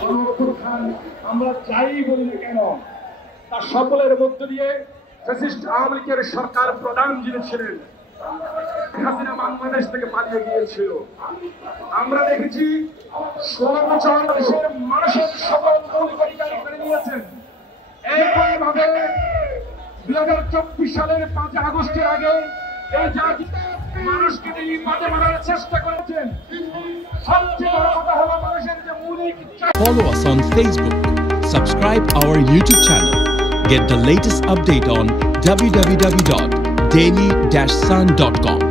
গণঅভ্যুত্থান আমরা যাই বলি না কেন, তার সকলের মধ্য দিয়ে ফ্যাসিস্ট আওয়ামী লীগের সরকার প্রধান যিনি ছিলেন হাসিনা বাংলাদেশ থেকে পালিয়ে গিয়েছিল। আমরা দেখেছি 16 বছর দেশের মানুষের সকল মৌলিক অধিকার কেড়ে নিয়েছেন। একইভাবে 2024 সালের 5 আগস্টের আগে এই জাতি মানুষকে তিনি মাঠে মারার চেষ্টা করেছেন। সবচেয়ে বড় কথা হলো মানুষের যে মৌলিক। Follow us on Facebook, subscribe our YouTube channel, get the latest update on www.daily-sun.com.